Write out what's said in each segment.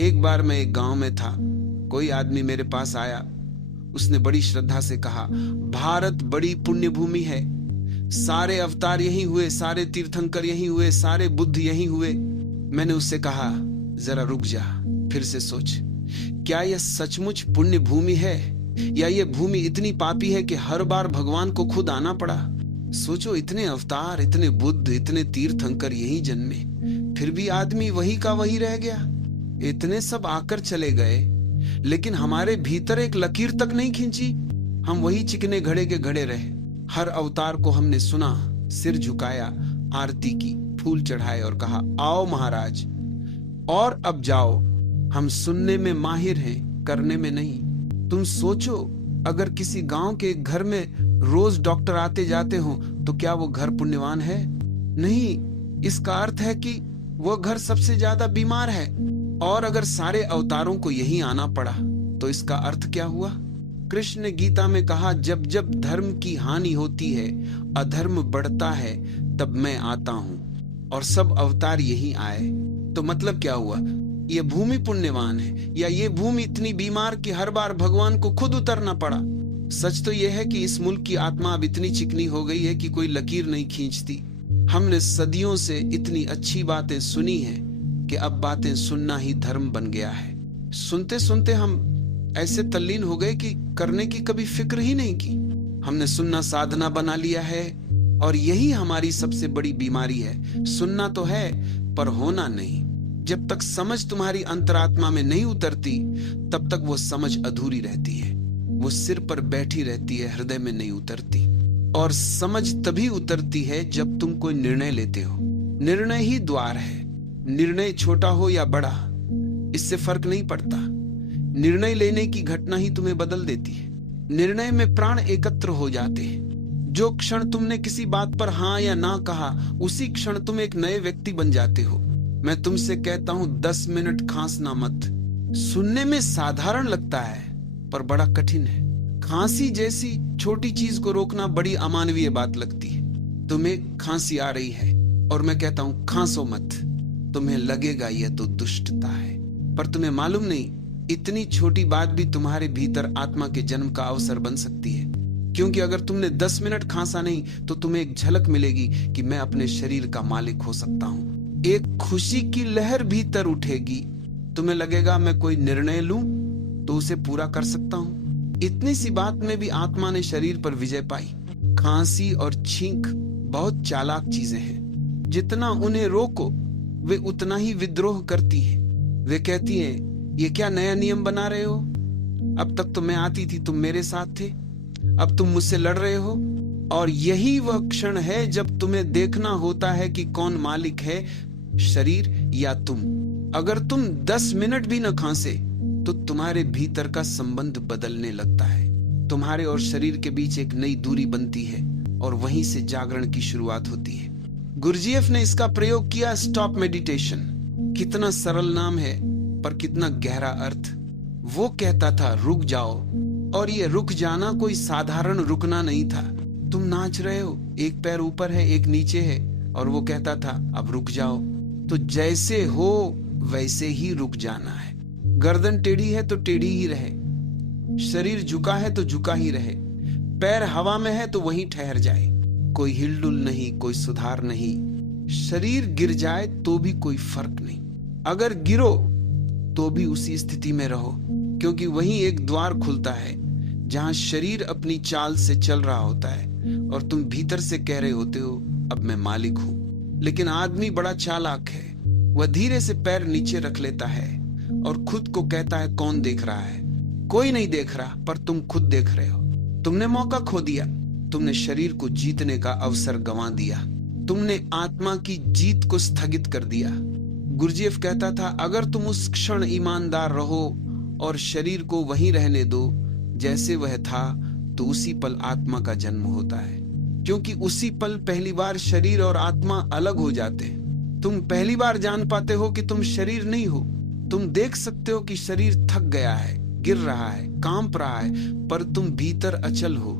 एक बार मैं एक गांव में था। कोई आदमी मेरे पास आया। उसने बड़ी श्रद्धा से कहा, भारत बड़ी पुण्य भूमि है, सारे अवतार यहीं हुए, सारे तीर्थंकर यहीं हुए, सारे बुद्ध यहीं हुए। मैंने उससे कहा, जरा रुक जा, फिर से सोच, क्या यह सचमुच पुण्य भूमि है या यह भूमि इतनी पापी है कि हर बार भगवान को खुद आना पड़ा? सोचो, इतने अवतार, इतने बुद्ध, इतने तीर्थंकर यहीं जन्मे, फिर भी आदमी वही का वही रह गया। इतने सब आकर चले गए, लेकिन हमारे भीतर एक लकीर तक नहीं खींची। हम वही चिकने घड़े के घड़े रहे। हर अवतार को हमने सुना, सिर झुकाया, आरती की, फूल चढ़ाए और कहा, आओ महाराज, और अब जाओ। हम सुनने में माहिर हैं, करने में नहीं। तुम सोचो, अगर किसी गांव के एक घर में रोज डॉक्टर आते जाते हो तो क्या वो घर पुण्यवान है? नहीं। इसका अर्थ है कि वो घर सबसे ज्यादा बीमार है। और अगर सारे अवतारों को यहीं आना पड़ा तो इसका अर्थ क्या हुआ? कृष्ण ने गीता में कहा, जब जब धर्म की हानि होती है, अधर्म बढ़ता है, तब मैं आता हूं। और सब अवतार यहीं आए। तो मतलब क्या हुआ? ये भूमि पुण्यवान है या ये भूमि इतनी बीमार कि हर बार भगवान को खुद उतरना पड़ा? सच तो यह है कि इस मुल्क की आत्मा अब इतनी चिकनी हो गई है कि कोई लकीर नहीं खींचती। हमने सदियों से इतनी अच्छी बातें सुनी हैं कि अब बातें सुनना ही धर्म बन गया है। सुनते सुनते हम ऐसे तल्लीन हो गए कि करने की कभी फिक्र ही नहीं की। हमने सुनना साधना बना लिया है, और यही हमारी सबसे बड़ी बीमारी है। सुनना तो है, पर होना नहीं। जब तक समझ तुम्हारी अंतरात्मा में नहीं उतरती, तब तक वो समझ अधूरी रहती है। वो सिर पर बैठी रहती है, हृदय में नहीं उतरती। और समझ तभी उतरती है जब तुम कोई निर्णय लेते हो। निर्णय ही द्वार है। निर्णय छोटा हो या बड़ा, इससे फर्क नहीं पड़ता। निर्णय लेने की घटना ही तुम्हें बदल देती है। निर्णय में प्राण एकत्र हो जाते हैं। जो क्षण तुमने किसी बात पर हाँ या ना कहा, उसी क्षण तुम एक नए व्यक्ति बन जाते हो। मैं तुमसे कहता हूं, 10 मिनट खांसना मत। सुनने में साधारण लगता है, पर बड़ा कठिन है। खांसी जैसी छोटी चीज को रोकना बड़ी अमानवीय बात लगती है। तुम्हें खांसी आ रही है और मैं कहता हूं, खांसो मत। तुम्हें लगेगा यह तो दुष्टता है, पर तुम्हें मालूम नहीं, इतनी छोटी बात भी तुम्हारे भीतर आत्मा के जन्म का अवसर बन सकती है। क्योंकि अगर तुमने 10 मिनट खांसा नहीं, तो तुम्हें एक झलक मिलेगी कि मैं अपने शरीर का मालिक हो सकता हूं। एक खुशी की लहर भीतर उठेगी। तुम्हें लगेगा मैं कोई निर्णय लूं तो उसे पूरा कर सकता हूं। इतनी सी बात में भी आत्मा ने शरीर पर विजय पाई। खांसी और छींक बहुत चालाक चीजें हैं। जितना उन्हें रोको, वे उतना ही विद्रोह करती हैं। वे कहती हैं, ये क्या नया नियम बना रहे हो? अब तक तो मैं आती थी, तुम मेरे साथ थे, अब तुम मुझसे लड़ रहे हो। और यही वह क्षण है जब तुम्हें देखना होता है कि कौन मालिक है, शरीर या तुम। अगर तुम 10 मिनट भी न खांसे तो तुम्हारे भीतर का संबंध बदलने लगता है। तुम्हारे और शरीर के बीच एक नई दूरी बनती है और वहीं से जागरण की शुरुआत होती है। गुरजीएफ ने इसका प्रयोग किया, स्टॉप मेडिटेशन। कितना सरल नाम है, पर कितना गहरा अर्थ। वो कहता था, रुक जाओ। और ये रुक जाना कोई साधारण रुकना नहीं था। तुम नाच रहे हो, एक पैर ऊपर है, एक नीचे है, और वो कहता था, अब रुक जाओ। तो जैसे हो वैसे ही रुक जाना है। गर्दन टेढ़ी है तो टेढ़ी ही रहे, शरीर झुका है तो झुका ही रहे, पैर हवा में है तो वहीं ठहर जाए। कोई हिलडुल नहीं, कोई सुधार नहीं। शरीर गिर जाए तो भी कोई फर्क नहीं। अगर गिरो तो भी उसी स्थिति में रहो, क्योंकि वहीं एक द्वार खुलता है जहां शरीर अपनी चाल से चल रहा होता है और तुम भीतर से कह रहे होते हो, अब मैं मालिक हूं। लेकिन आदमी बड़ा चालाक है। वह धीरे से पैर नीचे रख लेता है और खुद को कहता है, कौन देख रहा है? कोई नहीं देख रहा, पर तुम खुद देख रहे हो। तुमने मौका खो दिया। तुमने शरीर को जीतने का अवसर गंवा दिया। तुमने आत्मा की जीत को स्थगित कर दिया। गुरजीएफ कहता था, अगर तुम उस क्षण ईमानदार रहो और शरीर को वहीं रहने दो जैसे वह था, तो उसी पल आत्मा का जन्म होता है। क्योंकि उसी पल पहली बार शरीर और आत्मा अलग हो जाते हैं। तुम पहली बार जान पाते हो कि तुम शरीर नहीं हो। तुम देख सकते हो कि शरीर थक गया है, गिर रहा है, कांप रहा है, पर तुम भीतर अचल हो।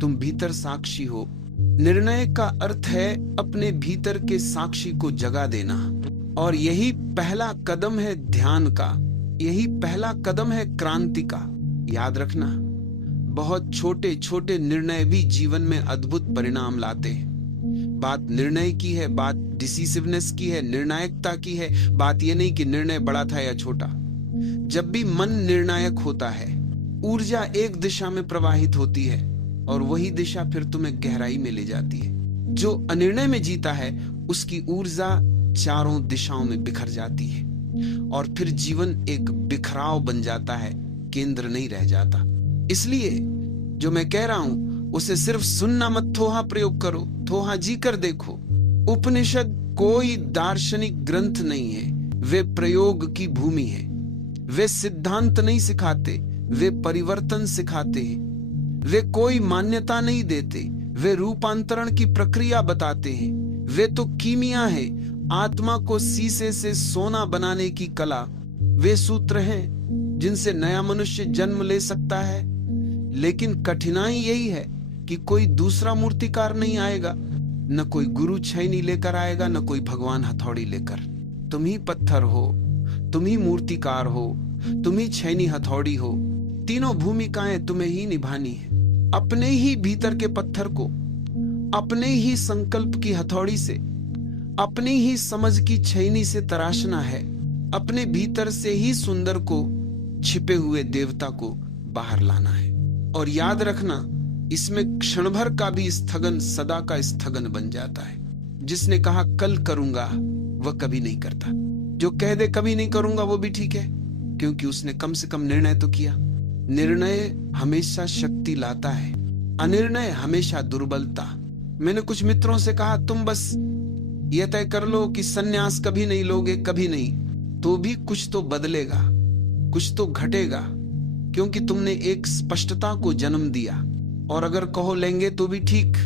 तुम भीतर साक्षी हो। निर्णय का अर्थ है अपने भीतर के साक्षी को जगा देना, और यही पहला कदम है ध्यान का। यही पहला कदम है क्रांति का। याद रखना, बहुत छोटे छोटे निर्णय भी जीवन में अद्भुत परिणाम लाते हैं। बात निर्णय की है, बात डिसिसिवनेस की है, निर्णायकता की है। बात यह नहीं कि निर्णय बड़ा था या छोटा। जब भी मन निर्णायक होता है, ऊर्जा एक दिशा में प्रवाहित होती है और वही दिशा फिर तुम्हें गहराई में ले जाती है। जो अनिर्णय में जीता है उसकी ऊर्जा चारों दिशाओं में बिखर जाती है और फिर जीवन एक बिखराव बन जाता है, केंद्र नहीं रह जाता। इसलिए जो मैं कह रहा हूं उसे सिर्फ सुनना मत, थोहा प्रयोग करो, थोहा जी कर देखो। उपनिषद कोई दार्शनिक ग्रंथ नहीं है, वे प्रयोग की भूमि है। वे सिद्धांत नहीं सिखाते, वे परिवर्तन सिखाते हैं। वे कोई मान्यता नहीं देते, वे रूपांतरण की प्रक्रिया बताते हैं। वे तो कीमिया है, आत्मा को शीशे से सोना बनाने की कला। वे सूत्र हैं जिनसे नया मनुष्य जन्म ले सकता है। लेकिन कठिनाई यही है कि कोई दूसरा मूर्तिकार नहीं आएगा, न कोई गुरु छैनी लेकर आएगा, न कोई भगवान हथौड़ी लेकर। तुम ही पत्थर हो, तुम ही मूर्तिकार हो, तुम ही छैनी हथौड़ी हो। तीनों भूमिकाएं तुम्हें ही निभानी है। अपने ही भीतर के पत्थर को अपने ही संकल्प की हथौड़ी से, अपनी ही समझ की छैनी से तराशना है। अपने भीतर से ही सुंदर को, छिपे हुए देवता को बाहर लाना है। और याद रखना, इसमें क्षण भर का भी स्थगन सदा का स्थगन बन जाता है। जिसने कहा कल करूंगा वह कभी नहीं करता। जो कह दे कभी नहीं करूंगा वो भी ठीक है, क्योंकि उसने कम से कम निर्णय तो किया। निर्णय हमेशा शक्ति लाता है, अनिर्णय हमेशा दुर्बलता। मैंने कुछ मित्रों से कहा, तुम बस यह तय कर लो कि सन्यास कभी नहीं लोगे, कभी नहीं, तो भी कुछ तो बदलेगा, कुछ तो घटेगा, क्योंकि तुमने एक स्पष्टता को जन्म दिया। और अगर कहो लेंगे तो भी ठीक,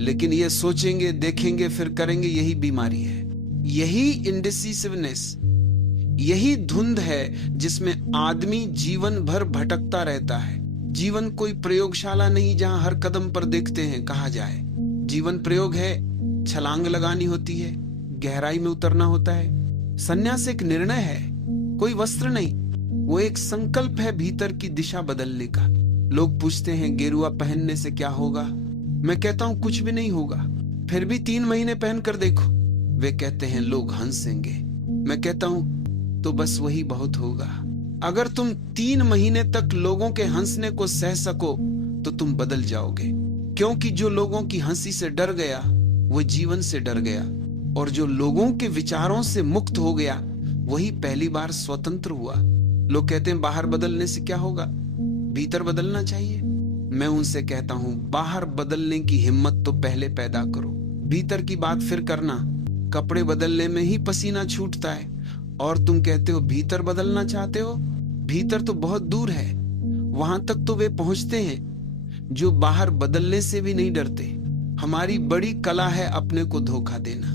लेकिन ये सोचेंगे, देखेंगे, फिर करेंगे, यही बीमारी है। यही इंडिसिसिवनेस, यही धुंध है जिसमें आदमी जीवन भर भटकता रहता है। जीवन कोई प्रयोगशाला नहीं जहां हर कदम पर देखते हैं कहा जाए। जीवन प्रयोग है, छलांग लगानी होती है, गहराई में उतरना होता है। संन्यास एक निर्णय है, कोई वस्त्र नहीं, वो एक संकल्प है भीतर की दिशा बदलने का। लोग पूछते हैं गेरुआ पहनने से क्या होगा? मैं कहता हूं कुछ भी नहीं होगा। फिर भी 3 महीने पहन कर देखो। वे कहते हैं लोग हंसेंगे। मैं कहता हूं तो बस वही बहुत होगा। अगर तुम 3 महीने तक लोगों के हंसने को सह सको तो तुम बदल जाओगे, क्योंकि जो लोगों की हंसी से डर गया वो जीवन से डर गया, और जो लोगों के विचारों से मुक्त हो गया वही पहली बार स्वतंत्र हुआ। लोग कहते हैं बाहर बदलने से क्या होगा, भीतर बदलना चाहिए। मैं उनसे कहता हूं बाहर बदलने की हिम्मत तो पहले पैदा करो, भीतर की बात फिर करना। कपड़े बदलने में ही पसीना छूटता है और तुम कहते हो भीतर बदलना चाहते हो। भीतर तो बहुत दूर है, वहां तक तो वे पहुंचते हैं जो बाहर बदलने से भी नहीं डरते। हमारी बड़ी कला है अपने को धोखा देना।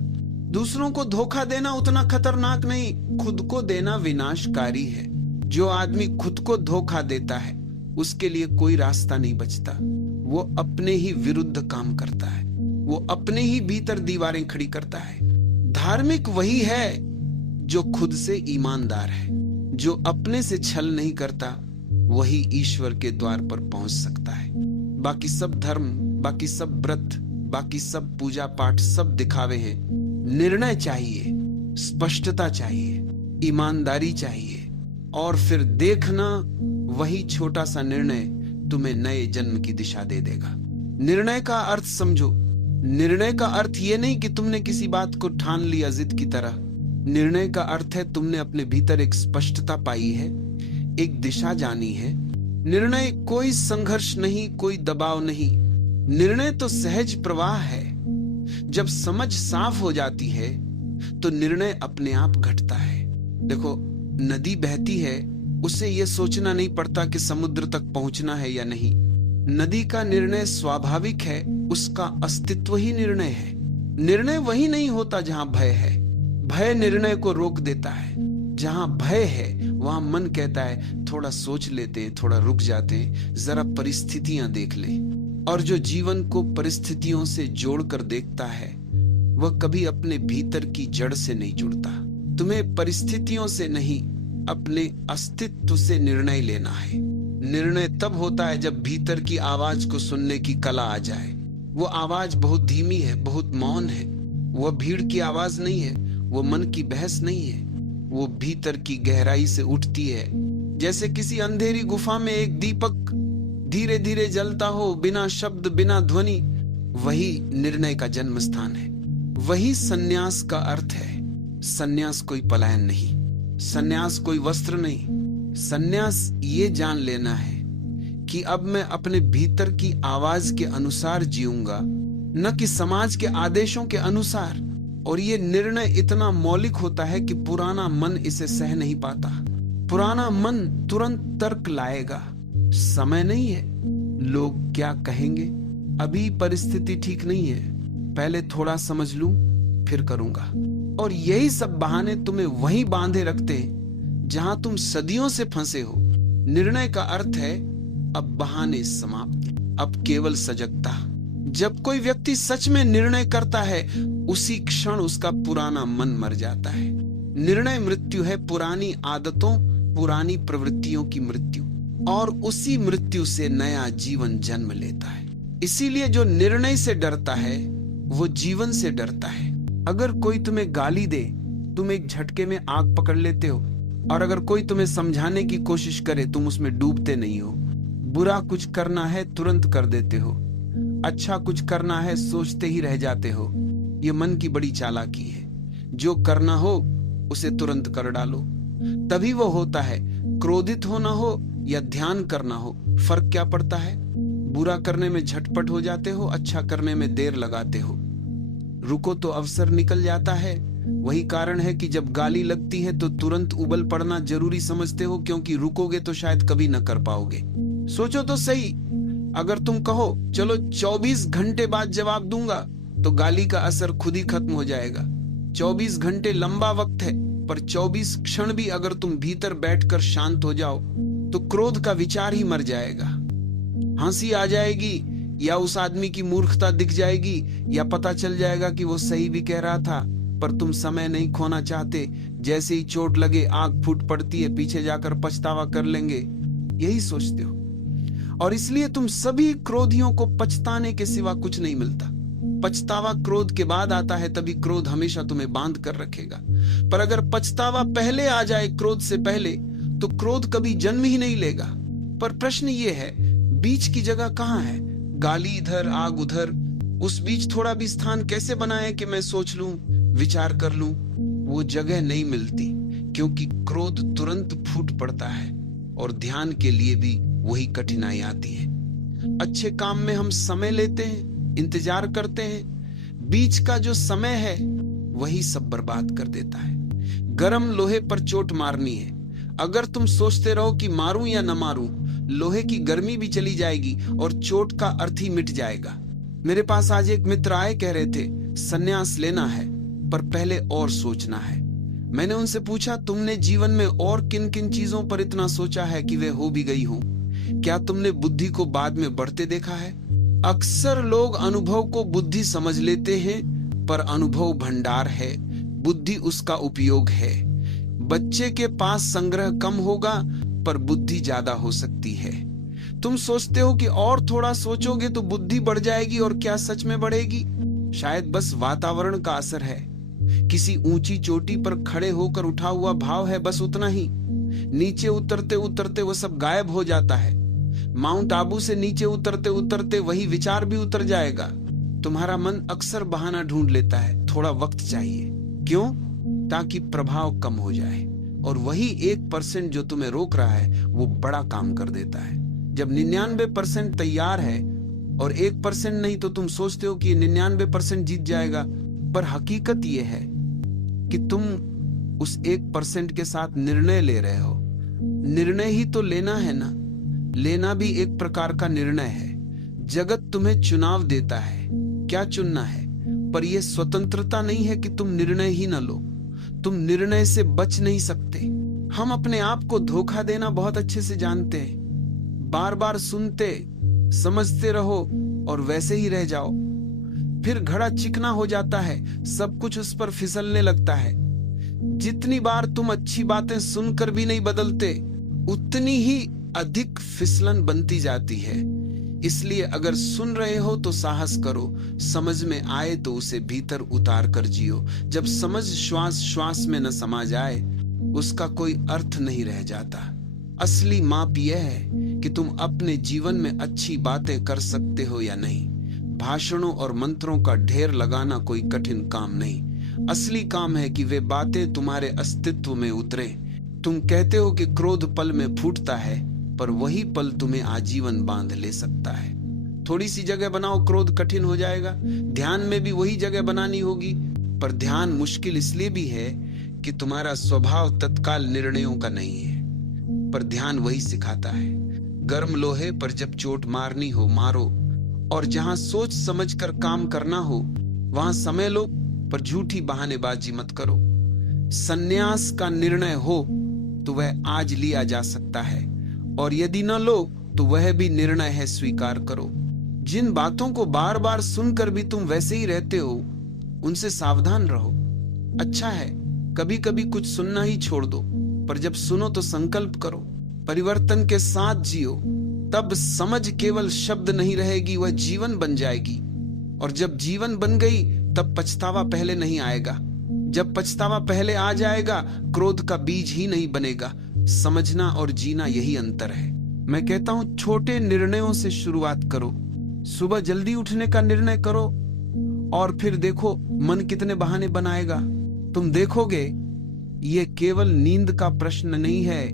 दूसरों को धोखा देना उतना खतरनाक नहीं, खुद को देना विनाशकारी है। जो आदमी खुद को धोखा देता है उसके लिए कोई रास्ता नहीं बचता। वो अपने ही विरुद्ध काम करता है, वो अपने ही भीतर दीवारें खड़ी करता है। धार्मिक वही है जो खुद से ईमानदार है, जो अपने से छल नहीं करता, वही ईश्वर के द्वार पर पहुंच सकता है। बाकी सब धर्म, बाकी सब व्रत, बाकी सब पूजा पाठ सब दिखावे हैं। निर्णय चाहिए, स्पष्टता चाहिए, ईमानदारी चाहिए, और फिर देखना वही छोटा सा निर्णय तुम्हें नए जन्म की दिशा दे देगा। निर्णय का अर्थ समझो। निर्णय का अर्थ यह नहीं कि तुमने किसी बात को ठान लिया जिद की तरह। निर्णय का अर्थ है तुमने अपने भीतर एक स्पष्टता पाई है, एक दिशा जानी है। निर्णय कोई संघर्ष नहीं, कोई दबाव नहीं। निर्णय तो सहज प्रवाह है। जब समझ साफ हो जाती है तो निर्णय अपने आप घटता है। देखो, नदी बहती है, उसे यह सोचना नहीं पड़ता कि समुद्र तक पहुंचना है या नहीं। नदी का निर्णय स्वाभाविक है, उसका अस्तित्व ही निर्णय है। निर्णय वही नहीं होता जहां भय है। भय निर्णय को रोक देता है। जहां भय है वहां मन कहता है थोड़ा सोच लेते हैं, थोड़ा रुक जाते हैं, जरा परिस्थितियां देख ले। और जो जीवन को परिस्थितियों से जोड़कर देखता है वह कभी अपने भीतर की जड़ से नहीं जुड़ता। तुम्हें परिस्थितियों से नहीं, अपने अस्तित्व से निर्णय लेना है। निर्णय तब होता है जब भीतर की आवाज को सुनने की कला आ जाए। वो आवाज बहुत धीमी है, बहुत मौन है। वह भीड़ की आवाज नहीं है, वो मन की बहस नहीं है, वो भीतर की गहराई से उठती है। जैसे किसी अंधेरी गुफा में एक दीपक धीरे धीरे जलता हो, बिना शब्द, बिना ध्वनि। वही निर्णय का जन्म स्थान है। वही सन्यास का अर्थ है। सन्यास कोई पलायन नहीं, सन्यास कोई वस्त्र नहीं। सन्यास ये जान लेना है कि अब मैं अपने भीतर की आवाज के अनुसार जीऊंगा, न कि समाज के आदेशों के अनुसार। और ये निर्णय इतना मौलिक होता है कि पुराना मन इसे सह नहीं पाता। पुराना मन तुरंत तर्क लाएगा। समय नहीं है, लोग क्या कहेंगे, अभी परिस्थिति ठीक नहीं है, पहले थोड़ा समझ लूं फिर करूंगा। और यही सब बहाने तुम्हें वहीं बांधे रखते हैं जहां तुम सदियों से फंसे हो। निर्णय का अर्थ है अब बहाने समाप्त, अब केवल सजगता। जब कोई व्यक्ति सच में निर्णय करता है, उसी क्षण उसका पुराना मन मर जाता है। निर्णय मृत्यु है, पुरानी आदतों, पुरानी प्रवृत्तियों की मृत्यु, और उसी मृत्यु से नया जीवन जन्म लेता है। इसीलिए जो निर्णय से डरता है वो जीवन से डरता है। अगर कोई तुम्हें गाली दे, तुम एक झटके में आग पकड़ लेते हो, और अगर कोई तुम्हें समझाने की कोशिश करे, तुम उसमें डूबते नहीं हो। बुरा कुछ करना है तुरंत कर देते हो, अच्छा कुछ करना है सोचते ही रह जाते हो। ये मन की बड़ी चालाकी है। जो करना हो उसे तुरंत कर डालो, तभी वो होता है। क्रोधित होना हो या ध्यान करना हो, फर्क क्या पड़ता है? बुरा करने में झटपट हो जाते हो, अच्छा करने में देर लगाते हो। रुको तो अवसर निकल जाता है। वही कारण है कि जब गाली लगती है तो तुरंत उबल पड़ना जरूरी समझते हो, क्योंकि रुकोगे तो शायद कभी न कर पाओगे। सोचो तो सही, अगर तुम कहो चलो 24 घंटे बाद जवाब दूंगा, तो गाली का असर खुद ही खत्म हो जाएगा। 24 घंटे लंबा वक्त है, पर 24 क्षण भी अगर तुम भीतर बैठकर शांत हो जाओ तो क्रोध का विचार ही मर जाएगा। हंसी आ जाएगी, या उस आदमी की मूर्खता दिख जाएगी, या पता चल जाएगा कि वो सही भी कह रहा था, पर तुम समय नहीं खोना चाहते। जैसे ही चोट लगे आग फूट पड़ती है, पीछे जाकर पछतावा कर लेंगे, यही सोचते हो। और इसलिए तुम सभी क्रोधियों को पछताने के सिवा कुछ नहीं मिलता। पछतावा क्रोध के बाद आता है, तभी क्रोध हमेशा तुम्हें बांध कर रखेगा। पर अगर पछतावा पहले आ जाए क्रोध से पहले, तो क्रोध कभी जन्म ही नहीं लेगा। पर प्रश्न ये है, बीच की जगह कहाँ है? गाली इधर, आग उधर। उस बीच थोड़ा भी स्थान कैसे बनाए कि मैं सोच लूं, विचार कर लूं? वो जगह नहीं मिलती, क्योंकि क्रोध तुरंत फूट पड़ता है, और ध्यान के लिए भी वही कठिनाई आती है। अच्छे काम में हम समय लेते हैं, इंतजार करते हैं। बीच का जो समय है वही सब बर्बाद कर देता है। गरम लोहे पर चोट मारनी है। अगर तुम सोचते रहो कि मारूं या न मारूं, लोहे की गर्मी भी चली जाएगी और चोट का अर्थ ही मिट जाएगा। मेरे पास आज एक मित्र आए, कह रहे थे सन्यास लेना है, पर पहले और सोचना है। मैंने उनसे पूछा, तुमने जीवन में और किन किन चीजों पर इतना सोचा है कि वे हो भी गई हो? क्या तुमने बुद्धि को बाद में बढ़ते देखा है? अक्सर लोग अनुभव को बुद्धि समझ लेते हैं, पर अनुभव भंडार है, बुद्धि उसका उपयोग है। बच्चे के पास संग्रह कम होगा, पर बुद्धि ज्यादा हो सकती है। तुम सोचते हो कि और थोड़ा सोचोगे तो बुद्धि बढ़ जाएगी, और क्या सच में बढ़ेगी? शायद बस वातावरण का असर है। किसी ऊंची चोटी पर खड़े होकर उठा हुआ भाव है, बस उतना ही। नीचे उतरते उतरते वो सब गायब हो जाता है। माउंट आबू से नीचे उतरते उतरते वही विचार भी उतर जाएगा। तुम्हारा मन अक्सर बहाना ढूंढ लेता है, थोड़ा वक्त चाहिए। क्यों? ताकि प्रभाव कम हो जाए, और वही 1% जो तुम्हें रोक रहा है वो बड़ा काम कर देता है। जब 99% तैयार है और 1% नहीं, तो तुम सोचते हो कि 99% जीत जाएगा। पर हकीकत यह है कि तुम उस 1% के साथ निर्णय ले रहे हो। निर्णय ही तो लेना है ना। लेना भी एक प्रकार का निर्णय है। जगत तुम्हें चुनाव देता है, क्या चुनना है, पर यह स्वतंत्रता नहीं है कि तुम निर्णय ही न लो। तुम निर्णय से बच नहीं सकते। हम अपने आप को धोखा देना बहुत अच्छे से जानते हैं। बार बार सुनते, समझते रहो और वैसे ही रह जाओ। फिर घड़ा चिकना हो जाता है, सब कुछ उस पर फिसलने लगता है। जितनी बार तुम अच्छी बातें सुनकर भी नहीं बदलते, उतनी ही अधिक फिसलन बनती जाती है। इसलिए अगर सुन रहे हो तो साहस करो, समझ में आए तो उसे भीतर उतार कर जियो। जब समझ श्वास श्वास में न समा जाए, उसका कोई अर्थ नहीं रह जाता। असली माप यह है कि तुम अपने जीवन में अच्छी बातें कर सकते हो या नहीं। भाषणों और मंत्रों का ढेर लगाना कोई कठिन काम नहीं। असली काम है कि वे बातें तुम्हारे अस्तित्व में उतरे। तुम कहते हो कि क्रोध पल में फूटता है, पर वही पल तुम्हें आजीवन बांध ले सकता है। थोड़ी सी जगह बनाओ, क्रोध कठिन हो जाएगा। ध्यान में भी वही जगह बनानी होगी, पर ध्यान मुश्किल इसलिए भी है कि तुम्हारा स्वभाव तत्काल निर्णयों का नहीं है। पर ध्यान वही सिखाता है, गर्म लोहे पर जब चोट मारनी हो मारो, और जहां सोच समझकर काम करना हो वहां समय लो, पर झूठी बहानेबाजी मत करो। संन्यास का निर्णय हो तो वह आज लिया जा सकता है, और यदि न लो तो वह भी निर्णय है, स्वीकार करो। जिन बातों को बार बार सुनकर भी तुम वैसे ही रहते हो, उनसे सावधान रहो। अच्छा है, कभी कभी कुछ सुनना ही छोड़ दो, पर जब सुनो तो संकल्प करो, परिवर्तन के साथ जियो। तब समझ केवल शब्द नहीं रहेगी, वह जीवन बन जाएगी। और जब जीवन बन गई तब पछतावा पहले नहीं आएगा। जब पछतावा पहले आ जाएगा, क्रोध का बीज ही नहीं बनेगा। समझना और जीना यही अंतर है। मैं कहता हूं, छोटे निर्णयों से शुरुआत करो। सुबह जल्दी उठने का निर्णय करो, और फिर देखो मन कितने बहाने बनाएगा। तुम देखोगे ये केवल नींद का प्रश्न नहीं है,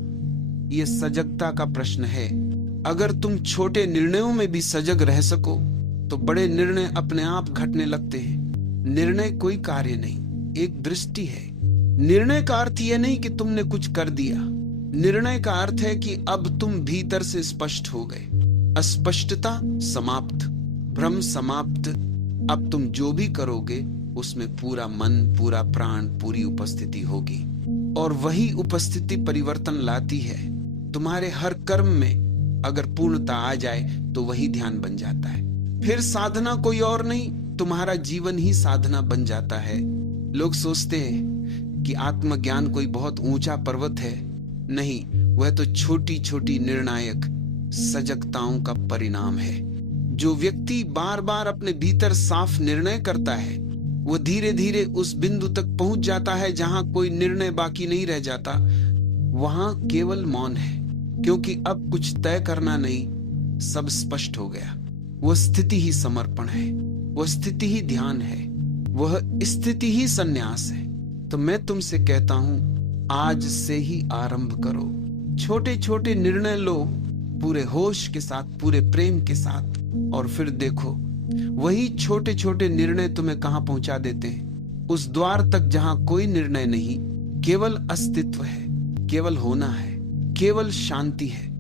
ये सजगता का प्रश्न है। अगर तुम छोटे निर्णयों में भी सजग रह सको तो बड़े निर्णय अपने आप घटने लगते हैं। निर्णय कोई कार्य नहीं, एक दृष्टि है। निर्णय का अर्थ यह नहीं कि तुमने कुछ कर दिया। निर्णय का अर्थ है कि अब तुम भीतर से स्पष्ट हो गए। अस्पष्टता समाप्त, भ्रम समाप्त। अब तुम जो भी करोगे उसमें पूरा मन, पूरा प्राण, पूरी उपस्थिति होगी, और वही उपस्थिति परिवर्तन लाती है। तुम्हारे हर कर्म में अगर पूर्णता आ जाए तो वही ध्यान बन जाता है। फिर साधना कोई और नहीं, तुम्हारा जीवन ही साधना बन जाता है। लोग सोचते हैं कि आत्मज्ञान कोई बहुत ऊंचा पर्वत है। नहीं, वह तो छोटी छोटी निर्णायक सजगताओं का परिणाम है। जो व्यक्ति बार बार अपने भीतर साफ निर्णय करता है, वो धीरे धीरे उस बिंदु तक पहुंच जाता है जहां कोई निर्णय बाकी नहीं रह जाता। वहां केवल मौन है, क्योंकि अब कुछ तय करना नहीं, सब स्पष्ट हो गया। वह स्थिति ही समर्पण है, वह स्थिति ही ध्यान है, वह स्थिति ही संन्यास है। तो मैं तुमसे कहता हूं, आज से ही आरंभ करो। छोटे छोटे निर्णय लो, पूरे होश के साथ, पूरे प्रेम के साथ, और फिर देखो वही छोटे छोटे निर्णय तुम्हें कहां पहुंचा देते हैं। उस द्वार तक जहां कोई निर्णय नहीं, केवल अस्तित्व है, केवल होना है, केवल शांति है।